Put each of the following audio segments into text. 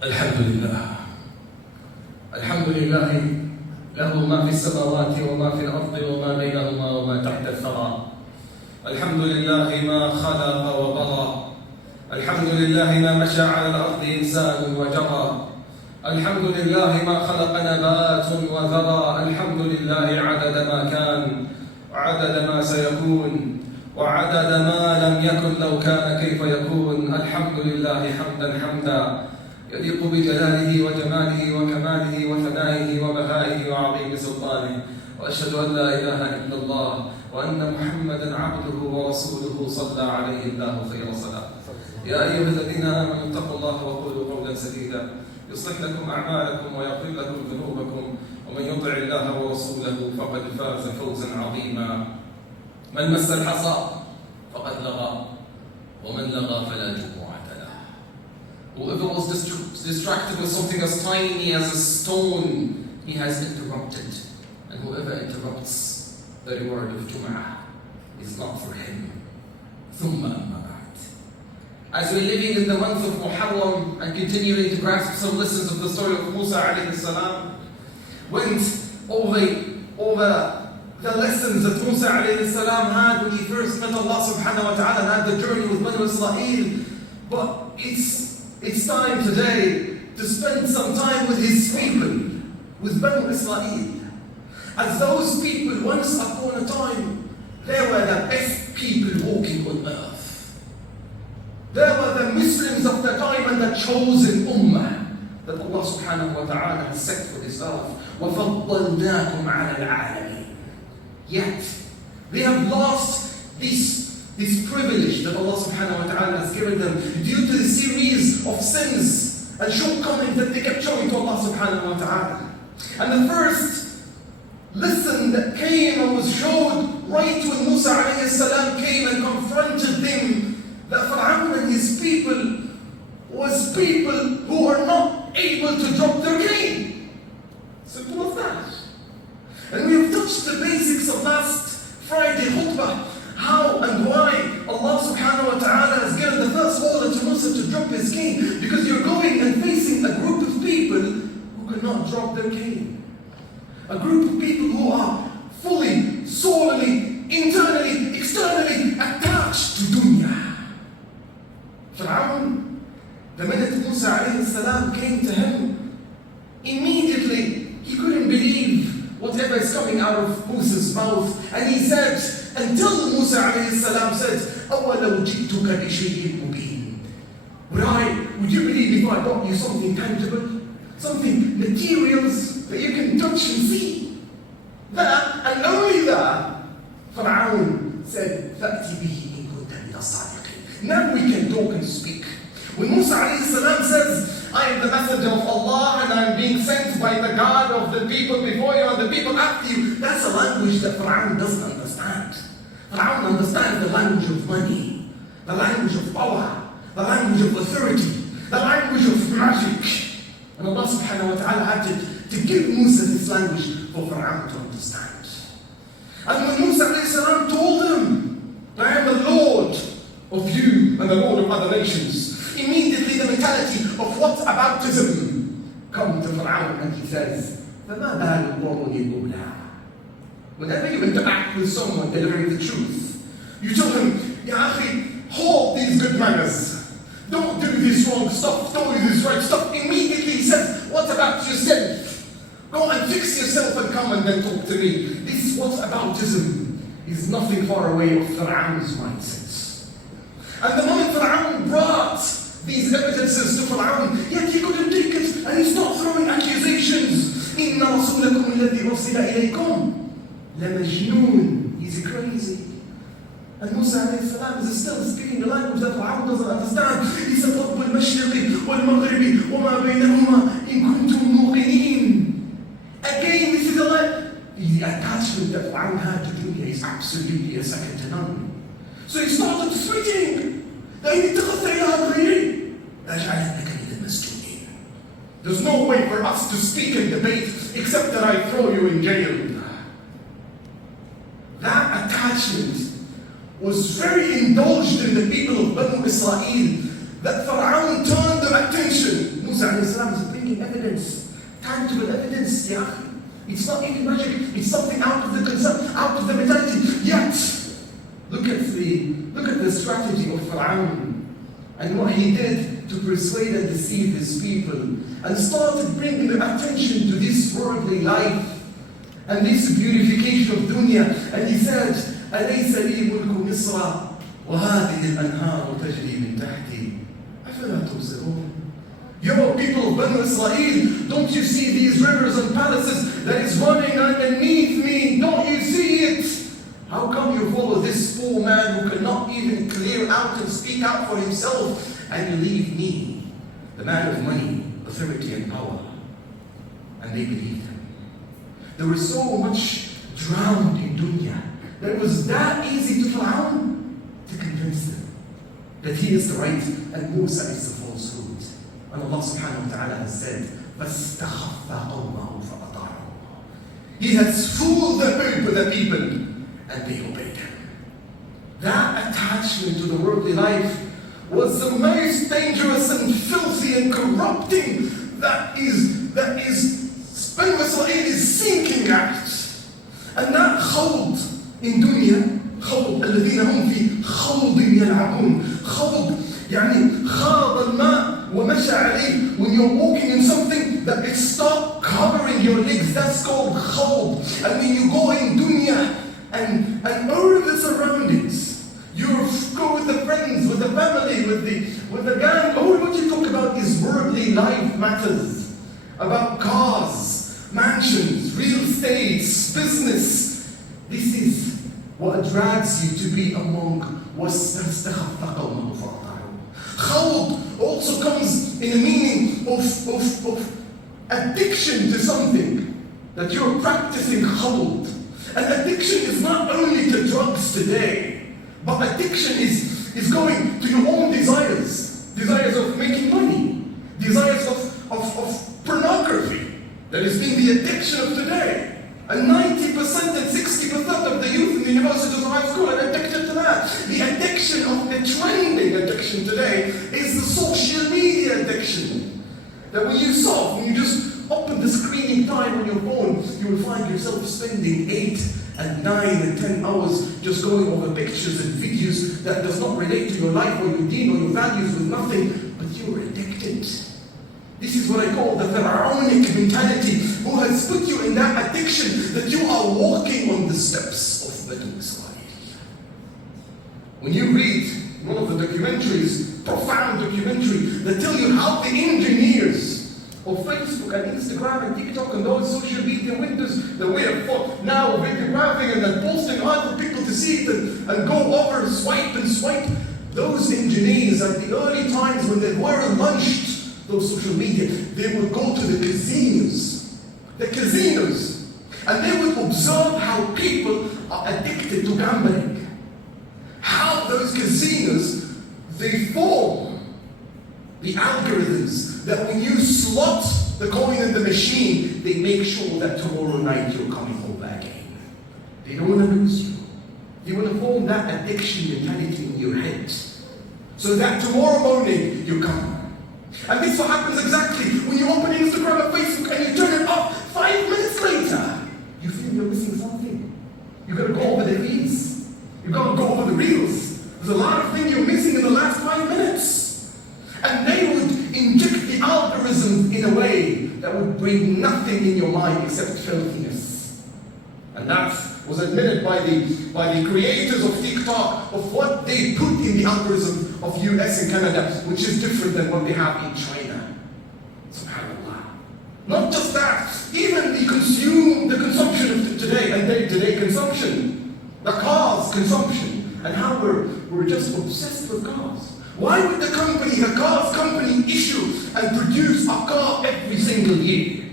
الحمد لله الحمد لله له ما في السماوات وما في الأرض وما بينهما وما تحت الثرى. الحمد لله ما خلق وبرى. الحمد لله ما مشى على الأرض إنسان وجرى. الحمد لله ما خلق نبات وذرى. الحمد لله عدد ما كان وعدد ما سيكون وعدد ما لم يكن لو كان كيف يكون. الحمد لله حمدا حمدا يليق بجلاله وجماله وكماله وثنائه وبهائه وعظيم سلطانه. وأشهد أن لا إله إلا الله وأن محمدا عبده ورسوله صلى عليه الله خير صلاة. يا أيها الذين آمنوا اتقوا الله وقولوا قولا سديدا يصلح لكم أعمالكم ويغفر لكم ذنوبكم ومن يطع الله ورسوله فقد فاز فوزا عظيما. من مس الحصى فقد لغى ومن لغى فلا جمعة له. Whoever was distracted with something as tiny as a stone, he has interrupted. And whoever interrupts the reward of Jummah is not for him. ثم أما بعد. As we're living in the month of Muharram and continuing to grasp some lessons of the story of Musa alayhi salam, went over the lessons that Musa alayhi salam had when he first met Allah subhanahu wa ta'ala and had the journey with Banu Israel. But it's time today to spend some time with his people, with Banu Israel. As those people, once upon a time, they were the best people walking on earth. They were the Muslims of the time and the chosen ummah that Allah subhanahu wa ta'ala has set for this earth. وَفَضَّلْنَاكُمْ عَلَى الْعَالَمِينَ. Yet, they have lost this privilege that Allah subhanahu wa ta'ala has given them due to the series of sins and shortcomings that they kept showing to Allah subhanahu wa ta'ala. And the first lesson that came and was showed right when Musa alayhi salam came and confronted them, that Fir'aun and his people was people who are not able to drop their cane. Simple as that. And we have touched the basics of last Friday Khutbah, how and why Allah subhanahu wa ta'ala has given the first order to Musa to drop his cane, because you're going and facing a group of people who cannot drop their cane. A group of people who are fully, solely, internally, externally attached to dunya. Fir'aun, the minute Musa alayhi salam came to him, immediately he couldn't believe whatever is coming out of Musa's mouth. And he said, until Musa alayhi salam said, أَوَلَوْ جِئْتُكَ بِشَيْءٍ مُبِينٍ. Would you believe if I brought you something tangible? Something, materials that you can touch and see? That, and only that, Fir'aun said, فَأْتِ بِهِ إِن كُنْتَ مِنَ الصَّادِقِينَ. Now we can talk and speak. When Musa alayhi salam says, I am the messenger of Allah and I am being sent by the God of the people before you and the people after you, that's a language that Fir'aun doesn't understand. Fir'aun understands the language of money, the language of power, the language of authority, the language of magic. And Allah subhanahu wa ta'ala had to give Musa this language for Fir'aun to understand. And when Musa alayhi salam told him, I am the Lord of you and the Lord of other nations, immediately the mentality of what aboutism come to Fir'aun, and he says, فَمَا بَالُ الْقُرُونِ الْأُولَىٰ. Whenever you interact with someone delivering the truth, you tell him, Ya akhi, hold these good manners. Don't do this wrong stuff, don't do this right stuff. Immediately he says, what about yourself? Go and fix yourself and come and then talk to me. This whataboutism is nothing far away of Fir'aun's mindsets. And the moment Fir'aun brought these evidences to Fir'aun, yet he couldn't take it, and he started throwing accusations. إِنَّ رَسُولَكُمُ الَّذِي أُرْسِلَ إِلَيْكُمْ لَمَجْنُونَ. He's crazy. And Musa alayhi salam is still speaking the language that Fir'aun doesn't understand. He said, رَبُّ الْمَشْرِقِ وَالْمَغْرِبِ وَمَا بَيْنَهُمَا إِن كُنْتُم مُوقِنِينَ. Again, this is the attachment that Fir'aun had to dunya is absolutely a second to none. So he started switching. There's no way for us to speak and debate except that I throw you in jail. That attachment was very indulged in the people of Banu Israel, that Fir'aun turned their attention. Musa bringing evidence, tangible evidence, ya akhi. It's not any magic, it's something out of the concept, out of the mentality. Yet, look at the strategy of Fir'aun and what he did to persuade and deceive his people, and started bringing their attention to this worldly life and this beautification of dunya. And he said, أَلَيْسَ لِي مُلْكُ مِصْرَ وَهَذِهِ الْأَنْهَارُ تَجْرِي مِنْ تَحْتِي أَفَلَا تُبْصِرُونَ. Yo, people of Banu Israel, don't you see these rivers and palaces that is running underneath me? Don't you see it? How come you follow this poor man who cannot even clear out and speak out for himself, and you leave me, the man of money, authority and power? And they believed him. There was so much drowned in dunya that it was that easy to Fir'aun to convince them that he is the right and Musa is the falsehood. And Allah subhanahu wa ta'ala has said, فَاسْتَخَفَّ قَوْمَهُ فَأَطَاعُوهُ. He has fooled the people, and they obeyed him. That attachment to the worldly life was the most dangerous and filthy and corrupting that Banu Israel is seeking out. And that khawd in dunya, khawd الذين هم في خوض يلعبون. خوض يعني خاض الماء ومشى عليه. When you're walking in something that it start covering your legs, that's called khawd. And when you go in dunya and all the surroundings, you go with the friends, with the family, with the gang, all what you talk about is worldly life matters. About cars, mansions, real estates, business. This is what drags you to be among وَاسْتَخَفَّ قَوْمَهُ فَأَطَاعُوهُ. Khawd also comes in the meaning of addiction to something, that you're practicing khawd. And addiction is not only to drugs today, but addiction is going to your own desires. Desires of making money. Desires of pornography. That has been the addiction of today. And 90% and 60% of the youth in the universities and high school are addicted to that. The addiction of the trending addiction today is the social media addiction. That when you just open the screen time on your phone, you will find yourself spending 8 and 9 and 10 hours just going over pictures and videos that does not relate to your life or your deen or your values with nothing, but you're addicted. This is what I call the Pharaonic mentality, who has put you in that addiction that you are walking on the steps of Banu Israel. When you read one of the documentaries, profound documentary, that tell you how the engineers of Facebook and Instagram and TikTok and those social media windows, the way of now videographing and then posting on for people to see it and go over, swipe and swipe. Those engineers at the early times when they weren't launched those social media, they would go to the casinos, and they would observe how people are addicted to gambling. How those casinos, they form the algorithms that when you slot the coin in the machine, they make sure that tomorrow night you're coming over again. They don't want to lose you. They want to form that addiction mentality in your head, so that tomorrow morning you come. And this is what happens exactly when you open Instagram and Facebook and you turn it off. 5 minutes later, you feel you're missing something. You've got to go over the reels. You've got to go over the reels. There's a lot of things you're missing in the last 5 minutes. And they would inject the algorithm in a way that would bring nothing in your mind except filthiness. And that was admitted by the creators of TikTok, of what they put in the algorithm of US and Canada, which is different than what they have in China. SubhanAllah. Not just that, even the consumption of today and day-to-day consumption, the cars consumption, and how we're just obsessed with cars. Why would the cars company issue and produce a car every single year?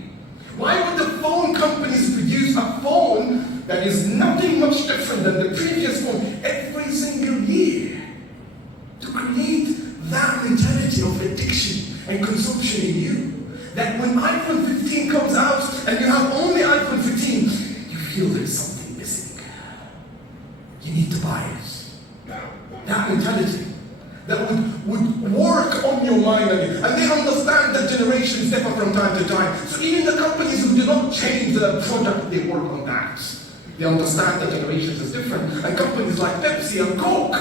Why would the phone companies produce a phone that is nothing much different than the previous phone every single year? To create that mentality of addiction and consumption in you. That when iPhone 15 comes out and you have only iPhone 15, you feel there's something missing. You need to buy it. That mentality that would work on your mind again. And they understand that generations differ from time to time. So even the companies who do not change the product, they work on that. They understand that generations is different. And companies like Pepsi and Coke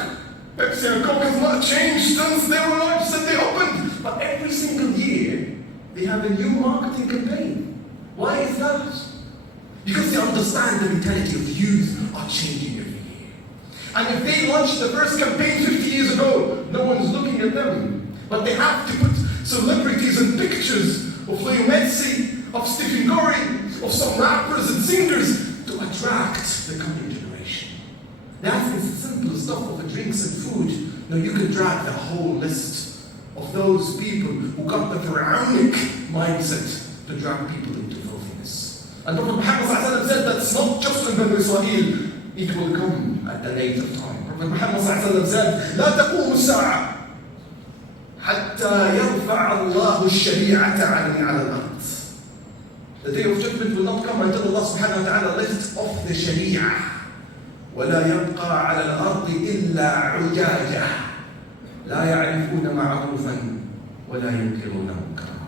has not changed since they were launched, since they opened. But every single year, they have a new marketing campaign. Why is that? Because they understand the mentality of the youth are changing every year. And if they launched the first campaign 50 years ago, no one's looking at them. But they have to put celebrities and pictures of Leo Messi, of Stephen Curry, of some rappers and singers to attract the coming generation. That's the simple stuff of the drinks and food. Now you can drag the whole list of those people who got the pharaonic mindset to drag people into filthiness. And Prophet Muhammad said that's not just in Banu Israel, it will come at the later time. Prophet Muhammad said, لا تقوم الساعة حتى يرفع الله الشريعة على الأرض. The day of judgment will not come until Allah subhanahu wa ta'ala lifts off the sharia. ولا يبقى على الأرض إلا عجاجة لا يعرفون معروفا ولا ينكرون منكرا.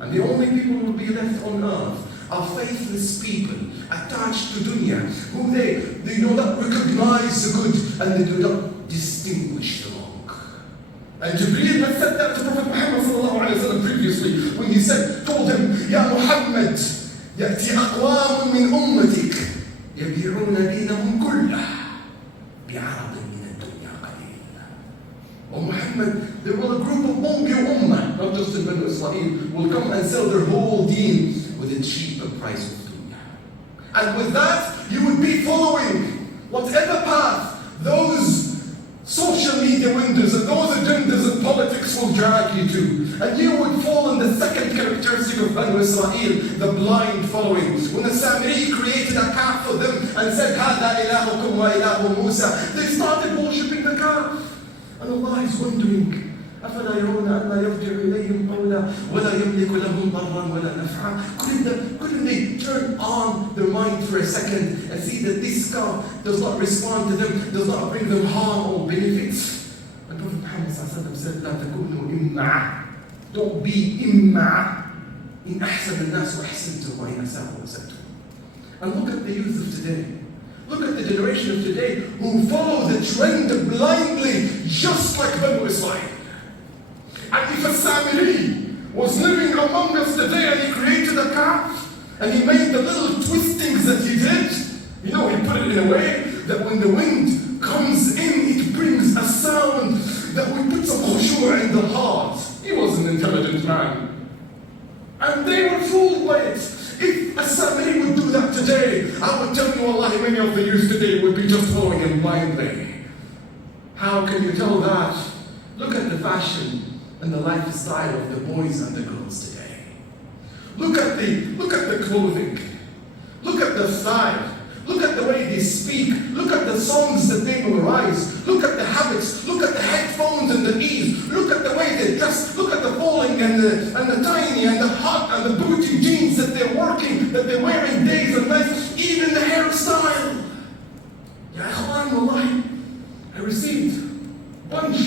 And the only people who will be left on earth are faithless people attached to dunya, who they do not recognize the good and they do not distinguish the wrong. And Jibreel had said that to Prophet Muhammad sallallahu alayhi wa sallam previously when he told him, Ya Muhammad, يأتي أقوام من أمتك يبيعون دينهم كله بعرض من الدنيا قليل. Oh Muhammad, there will a group among your ummah, not just in Banu Israel, will come and sell their whole deen with a cheaper price of dunya. And with that, you would be following whatever path those social media windows and those agendas and politics will drag you to. And you would fall in the second characteristic of Banu Israel, the blind following. When the Samiri created a calf for them and said, هَذَا إِلَهُكُمْ وَإِلَهُ مُوسَى, they started worshipping the calf. And Allah is wondering, أَفَلَا يَرَوْنَ أَنَّا يَرْجِعُ إِلَيْهِمْ قَوْلًا وَلَا يَمْلِكُ لَهُمْ ضَرًّا وَلَا نَفْعًا. Couldn't they turn on their mind for a second and see that this God does not respond to them, does not bring them harm or benefits? And Prophet Muhammad said, لَا تَكُونُوا إِمَّعًا. Don't be إِمَّعًا. إِنْ أَحْسَنَ النَّاسُ أَحْسَنْتُمْ وَإِنْ أَسَاءُوا أَسَأْتُمْ. And look at the youth of today. Look at the generation of today who follow the trend blindly, just like Banu Israel. And if a Samiri was living among us today and he created a calf and he made the little twistings that he did, he put it in a way that when the wind comes in, it brings a sound that would put some khushu' in the heart. He was an intelligent man. And they were fooled by it. If a Samiri would do that today, I would tell you, Allah, many of the youth today would be just following him blindly. How can you tell that? Look at the fashion and the lifestyle of the boys and the girls today. Look at the clothing. Look at the style. Look at the way they speak. Look at the songs that they memorize. Look at the habits. Look at the headphones and the ears. Look at the way they dress. Look at the falling and the tiny and the hot and the booty jeans that they're working, that they're wearing days and nights. Even the hairstyle. Ya Ikhwan, wallahi, I received a bunch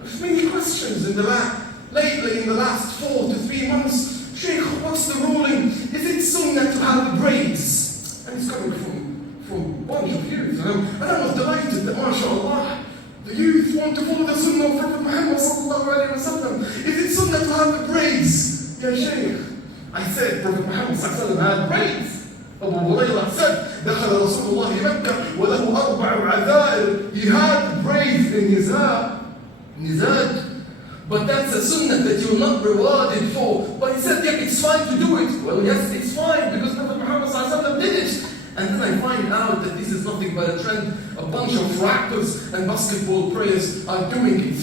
of many questions in the last 4 to 3 months. Sheikh, what's the ruling? Is it sunnah to have braids? And it's coming from a bunch of youth. And I was delighted that, mashallah, the youth want to follow the sunnah of Prophet Muhammad sallallahu alayhi wa sallam. Is it sunnah to have the braids? Ya Sheikh, I said Prophet Muhammad sallallahu alayhi wa sallam had braids. Abu Hurairah said, دخل رسول الله مكة وله 4 عذائر. He had braids in his head. But that's a sunnah that you're not rewarded for. But he said, yeah, it's fine to do it. Well, yes, it's fine because Prophet Muhammad ﷺ did it. And then I find out that this is nothing but a trend. A bunch of rappers and basketball players are doing it.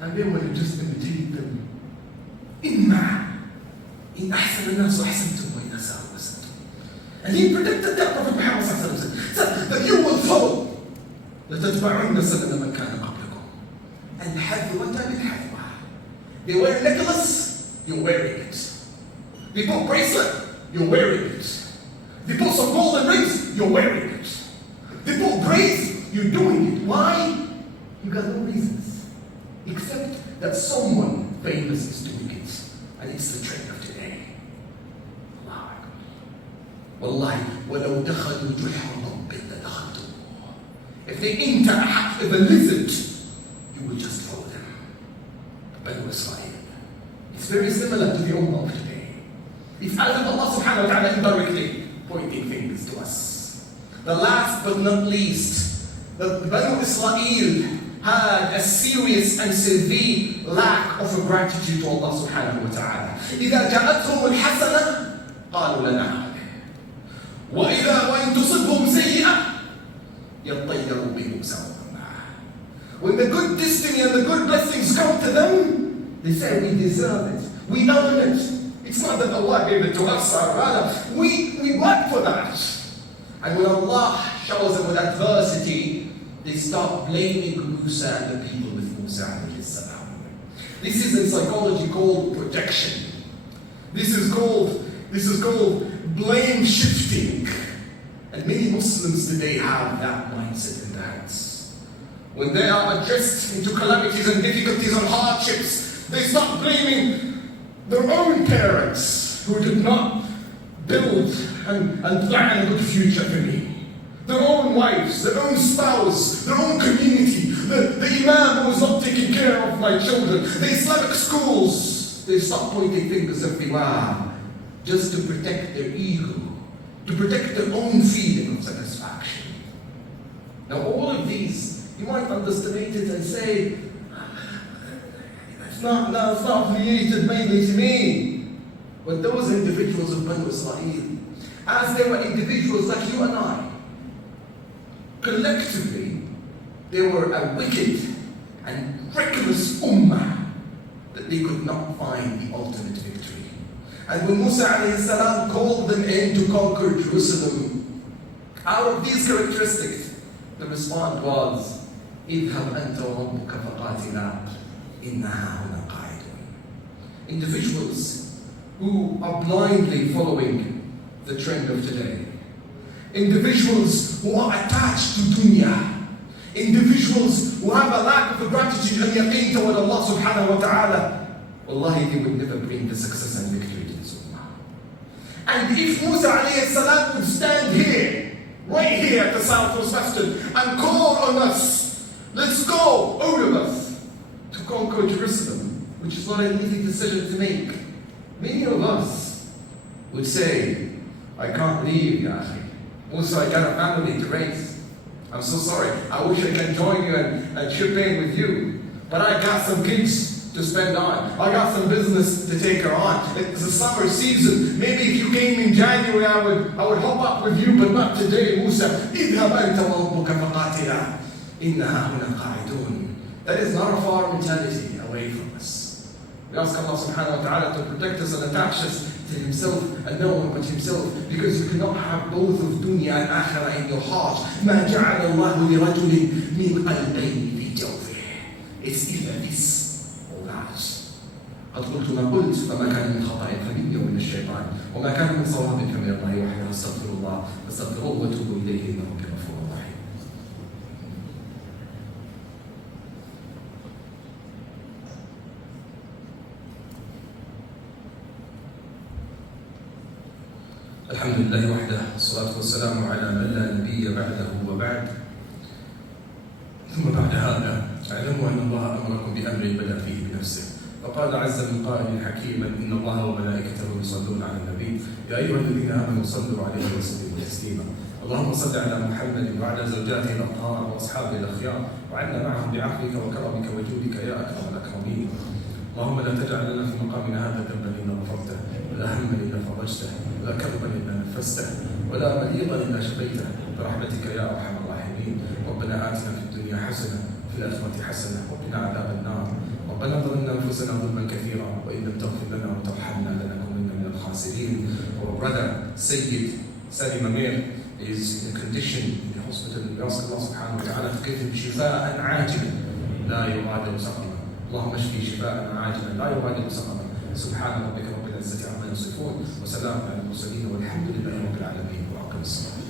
And then when you just imitate them, إِنَّا إِنْ أَحْسَنَ النَّاسُ أَحْسَنْتُمْ وَإِنْ أَسَاءُوا أَسَأْتُمْ. And he predicted that Prophet Muhammad ﷺ said that you will follow. لَتَتْبَعُنَّ سَنَنَ مَنْ كَانَ قَبْلَكُمْ الْحَذْوَةَ بِالْحَذْوَةِ. They wear a necklace, you're wearing it. They put bracelet, you're wearing it. They put some golden rings, you're wearing it. They put braids, you're doing it. Why? You got no reasons. Except that someone famous is doing it. And it's the trend of today. Wallahi, وَلَوْ دَخَلُوا جُحْرَ ضَبٍّ لَدَخَلْتُمُوهُ. If they enter the lizard, you will just follow them. Banu Israel. It's very similar to the Ummah of today. It's as if Allah subhanahu wa ta'ala indirectly pointing fingers to us. The last but not least, the Banu Israel had a serious and severe lack of gratitude to Allah subhanahu wa ta'ala. إِذَا جَاءَتْهُمُ الْحَسَنَةُ قَالُوا لَنَا هَذِهِ وَإِن تُصِبْهُمْ سَيِّئَةٌ يَطَّيَّرُوا بِمُوسَى وَمَن مَعَهُ. When the good destiny and the good blessings come to them, they say, we deserve it, we earn it. It's not that Allah gave it to us, or rather, we work for that. And when Allah shows them with adversity, they start blaming Musa and the people with Musa alayhi salam. This is in psychology called projection. This is called blame shifting. And many Muslims today have that mindset in their heads. When they are addressed into calamities and difficulties and hardships, they start blaming their own parents who did not build and plan a good future for me. Their own wives, their own spouse, their own community, the imam who was not taking care of my children, the Islamic schools. They start pointing fingers everywhere just to protect their ego, to protect their own feeling of satisfaction. Now all of these, you might underestimate it and say, it's not affiliated mainly to me. But those individuals of Banu Israel, as they were individuals like you and I, collectively, they were a wicked and reckless ummah that they could not find the ultimate victory. And when Musa alayhi salam called them in to conquer Jerusalem, out of these characteristics, the response was, اذهب أنت وربك فقاتلا إنها هنا قاعدون. Individuals who are blindly following the trend of today. Individuals who are attached to dunya. Individuals who have a lack of gratitude and yaqeen toward Allah subhanahu wa ta'ala. Wallahi, they would never bring the success and victory to this ummah. And if Musa alayhi salam would stand here, right here at the Southwest Masjid, and call on us, let's go, all of us, to conquer Jerusalem, which is not an easy decision to make. Many of us would say, I can't leave, ya akhi. Also, I got a family to raise. I'm so sorry. I wish I can join you and chip in with you. But I got some kids to spend on. I got some business to take her on. It's the summer season. Maybe if you came in January, I would hop up with you, but not today, Musa. اذهب أنت وربك فقاتلا إنها هنا قاعدون. That is not a far mentality away from us. We ask Allah subhanahu wa ta'ala to protect us and attach us to Himself and no one but Himself, because you cannot have both of dunya and akhirah in your heart. ما جعل الله لرجل من قلبين في جوفه. It's either this or that. قد قلت ما قلت فما كان من خطأ فمني ومن الشيطان وما كان من صواب فمن الله وحده. استغفر الله واستغفروه وتوبوا إليه إنه غفور رحيم. الحمد لله وحده والصلاة والسلام على من لا نبي بعده وبعد. ثم بعد هذا اعلموا أن الله أمركم بأمر بدأ فيه بنفسه، فقال عز من قائل حكيما إن الله وملائكته يصلون على النبي يا أيها الذين آمنوا صلوا عليه وسلموا تسليما. اللهم صل على محمد وعلى زوجاته الأطهار وأصحابه الأخيار وعنا معهم بعفوك وكرمك وجودك يا أكرم الأكرمين. اللهم لا تجعل لنا في مقامنا هذا ذنبا إلا غفرته ولا هما إلا فرجته ولا كربا إلا نفسته ولا مريضا إلا شفيته برحمتك يا أرحم الراحمين. ربنا آتنا في الدنيا حسنة وفي الآخرة حسنة وقنا عذاب النار. ربنا ظلمنا أنفسنا ظلما كثيرا وإن لم تغفر لنا وترحمنا لنكونن من الخاسرين. Our brother Sayyid Salim Amir is in a condition in the hospital. We ask Allah subhanahu wa ta'ala to give him شفاء عاجلا لا يغادر سقما. اللهم اشفي شفاء عاجلا لا يغادر سقما. سبحان ربك رب العزة عما يصفون وسلام على المرسلين والحمد لله رب العالمين وأقم الصلاة.